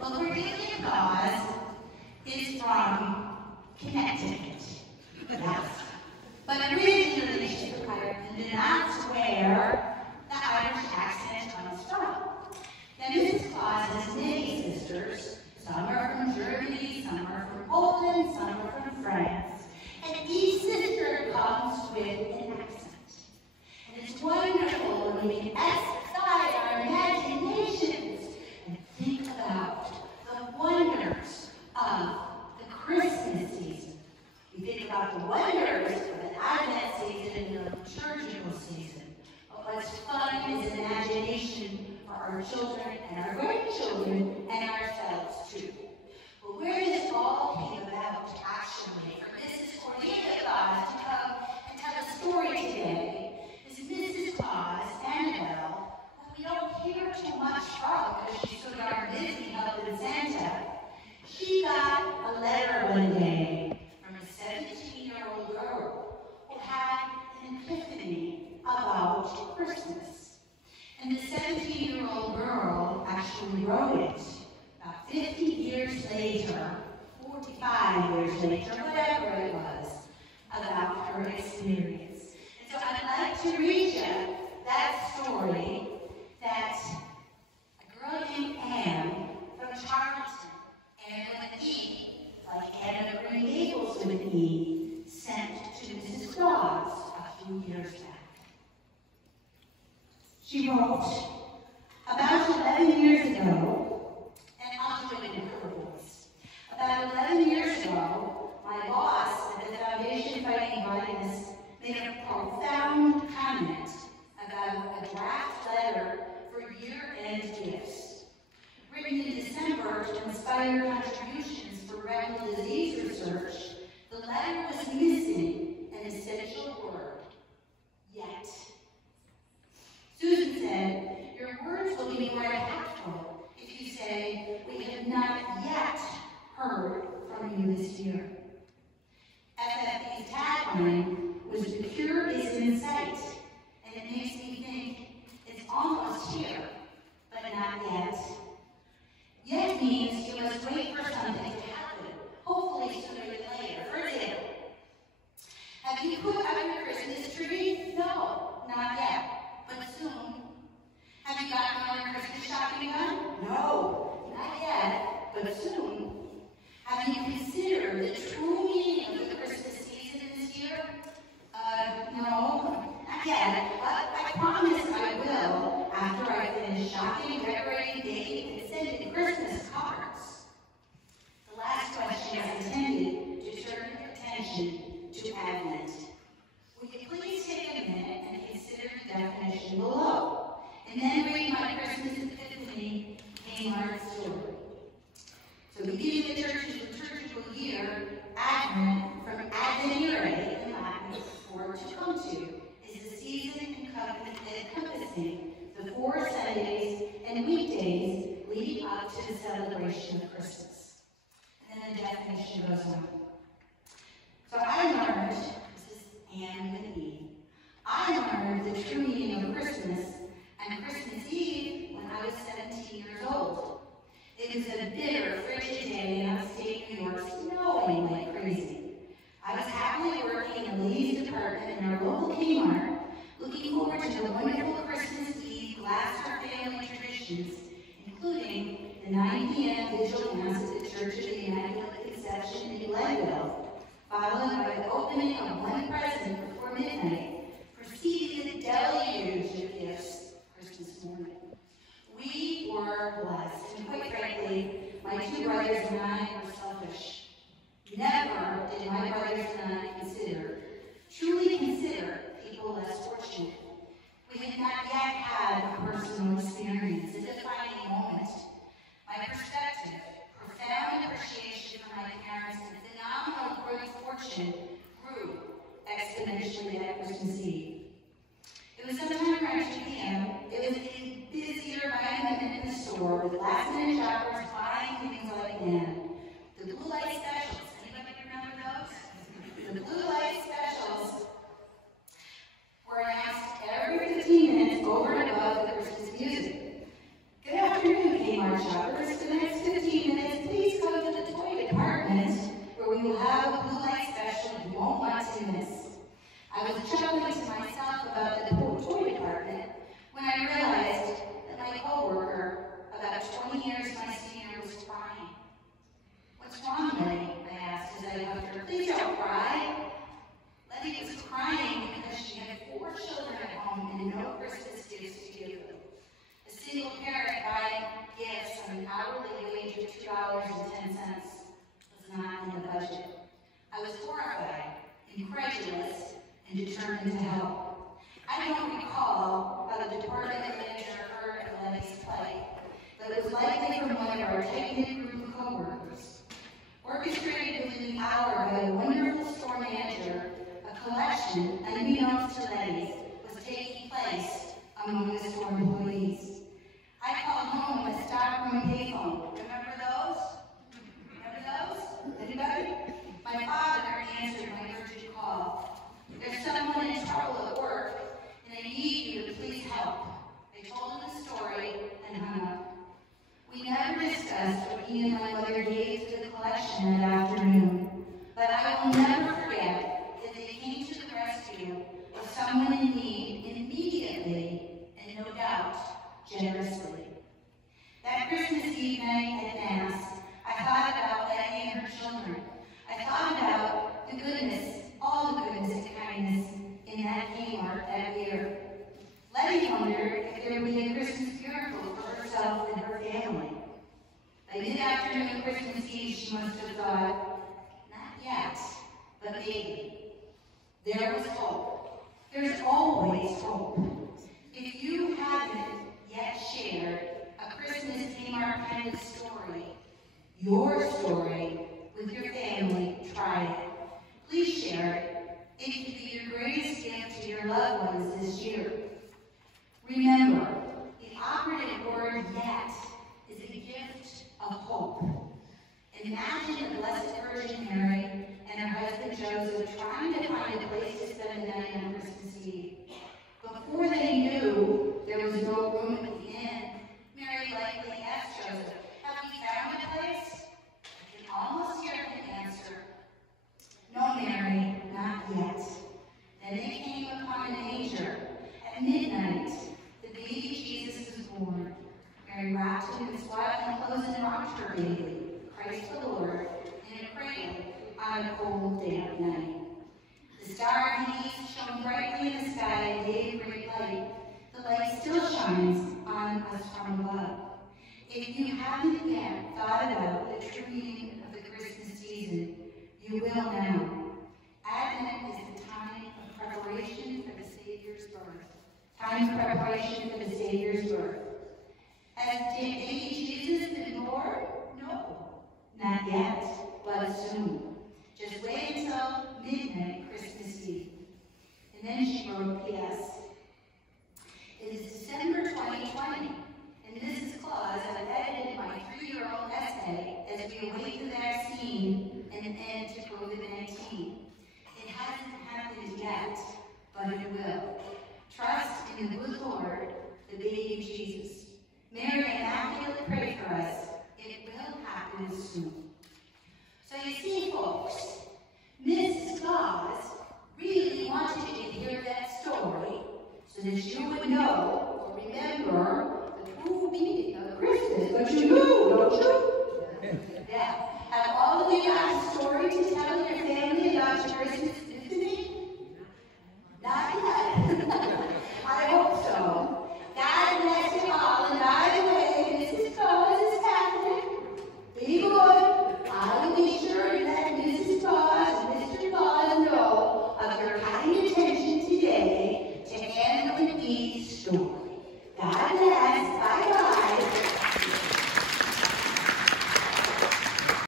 Well, Cordelia Claus is from Connecticut. Yes. But originally she's from Ireland, and that's where the Irish accent comes from. Now, Mrs. Claus has many sisters. Some are from Germany, some are from Poland, some are from France. And each sister comes with an accent. And it's wonderful when we can exercise our imaginations and think about the wonders of the Christmas season. We think about the wonders of the Advent season and the liturgical season. But what's fun is imagination for our children and our grandchildren and ourselves too. But where this all came about, actually, for Mrs. Cordelia Claus to come and tell a story today is Mrs. Claus, Annabelle, who we don't hear too much from because she's so darn busy helping Santa. She got a letter one day from a 17-year-old girl who had an epiphany about Christmas. And the 17-year-old girl actually wrote it about 50 years later, 45 years later, whatever it was, about her experience. And so I'd like to read you that story that a girl named Anne from Charleston, Anne with an E, like Anne of Green Gables with an E, sent to Mrs. Claus a few years back. She wrote, about 11 years ago, and I'll do it in her voice. About 11 years ago, my boss at the Foundation Fighting Violence made a profound comment about a draft letter for year-end gifts. Written in December to inspire contributions for retinal disease research, the letter was missing an essential word, yet. Susan said, your words will be more impactful if you say, we have not yet heard from you this year. FFB's tagline was, the cure is in sight, and it makes me think it's almost here, but not yet. Yet means you must wait for something to happen, hopefully sooner than later. For example, have you put out your Christmas tree? No, not yet, but soon. Have you gotten all your Christmas shopping done? No, not yet, but soon. Have you considered the true meaning of the Christmas season this year? No, not yet, but I promise I will after I finish shopping, decorating, baking, and sending Christmas cards. The last question is intended to turn your attention to Advent. Will you please take a minute and consider the definition below, and then read my Christmas Epiphany Kmart story. So beginning the church's liturgical year, Advent, from advenire in Latin, for to come to, is a season encompassing the 4 Sundays and weekdays leading up to the celebration of Christmas. And then the definition goes on. So I learned, this is Anne with an E, I learned the true meaning of Christmas and Christmas Eve when I was 17 years old. It was a bitter, frigid day in upstate New York, snowing like crazy. I was happily working in the ladies' department in our local Kmart, looking forward to the wonderful Christmas Eve Glasser family traditions, including the 9 p.m. vigil mass at the Church of the Immaculate Conception in Glenville, followed by the opening of one present before midnight, preceding the deluge of gifts Christmas morning. We were blessed, and quite frankly, my 2 brothers and I were selfish. Never did my brothers and I truly consider people less fortunate. We had not yet had a personal experience, a defining moment. My perspective, profound appreciation for my parents, and phenomenal good fortune grew exponentially that Christmas Eve. It was sometime around 2 p.m. It was a busier environment in the store with last-minute shoppers buying things like man. The blue light specials. Anybody remember those? The blue light specials were announced every 15 minutes over and above the Christmas music. Good afternoon, Kmart shoppers. For the next 15 hourly wage of $2.10 was not in the budget. I was horrified, incredulous, and determined to help. I don't recall how the department manager heard of Letty's plight, but it was likely from one of our tight-knit group of co-workers. Orchestrated within the hour by a wonderful store manager, a collection, unbeknownst to Letty's, was taking place among the store employees. I called home a stockroom payphone. Remember those? Remember those? Anybody? My father answered my urgent call. There's someone in trouble at work, and they need you to please help. I told him the story and hung up. We never discussed what he and my mother gave to the collection that afternoon, but I will never forget that they came to the rescue of someone in need immediately and no doubt generously. That Christmas Eve night at Mass, I thought about Letty and her children. I thought about the goodness, all the goodness and kindness in that Kmart that year. Letty wondered if there would be a Christmas miracle for herself and her family. By mid-afternoon Christmas Eve, she must have thought, not yet, but maybe. There was hope. There's always hope. If you haven't yet shared a Christmas Kmart kind of story, your story, with your family, try it. Please share it. It could be your greatest gift to your loved ones this year. Remember, the operative word yet is a gift of hope. Imagine the Blessed Virgin Mary and her husband Joseph trying to find a place to spend the night on Christmas Eve. Before they knew there was no room at the inn, Mary likely asked Joseph, "Have we found a place?" I can almost hear him answer, "No, Mary, not yet." Then they came upon a manger. At midnight, the baby Jesus was born. Mary wrapped him in swaddling clothes and rocked her baby, Christ the Lord, in a cradle on a cold, damp night. The star of the east shone brightly in the sky and gave great light. The light still shines on us from above. If you haven't yet thought about the true meaning of the Christmas season, you will now. Advent is the time of preparation for the Savior's birth. Time of preparation for the Savior's birth. Has baby Jesus been born? No, not yet, but soon. Just wait until midnight Christmas Eve. And then she wrote, P.S. It is December 2020, and Mrs. Claus has edited my 3-year-old essay as we await the vaccine and an end to COVID-19. It hasn't happened yet, but it will. Trust in the good Lord, the baby Jesus. Mary Immaculate, pray for us. It will happen soon. So you see, folks, Mrs. Claus really wanted you to hear that story so that you would know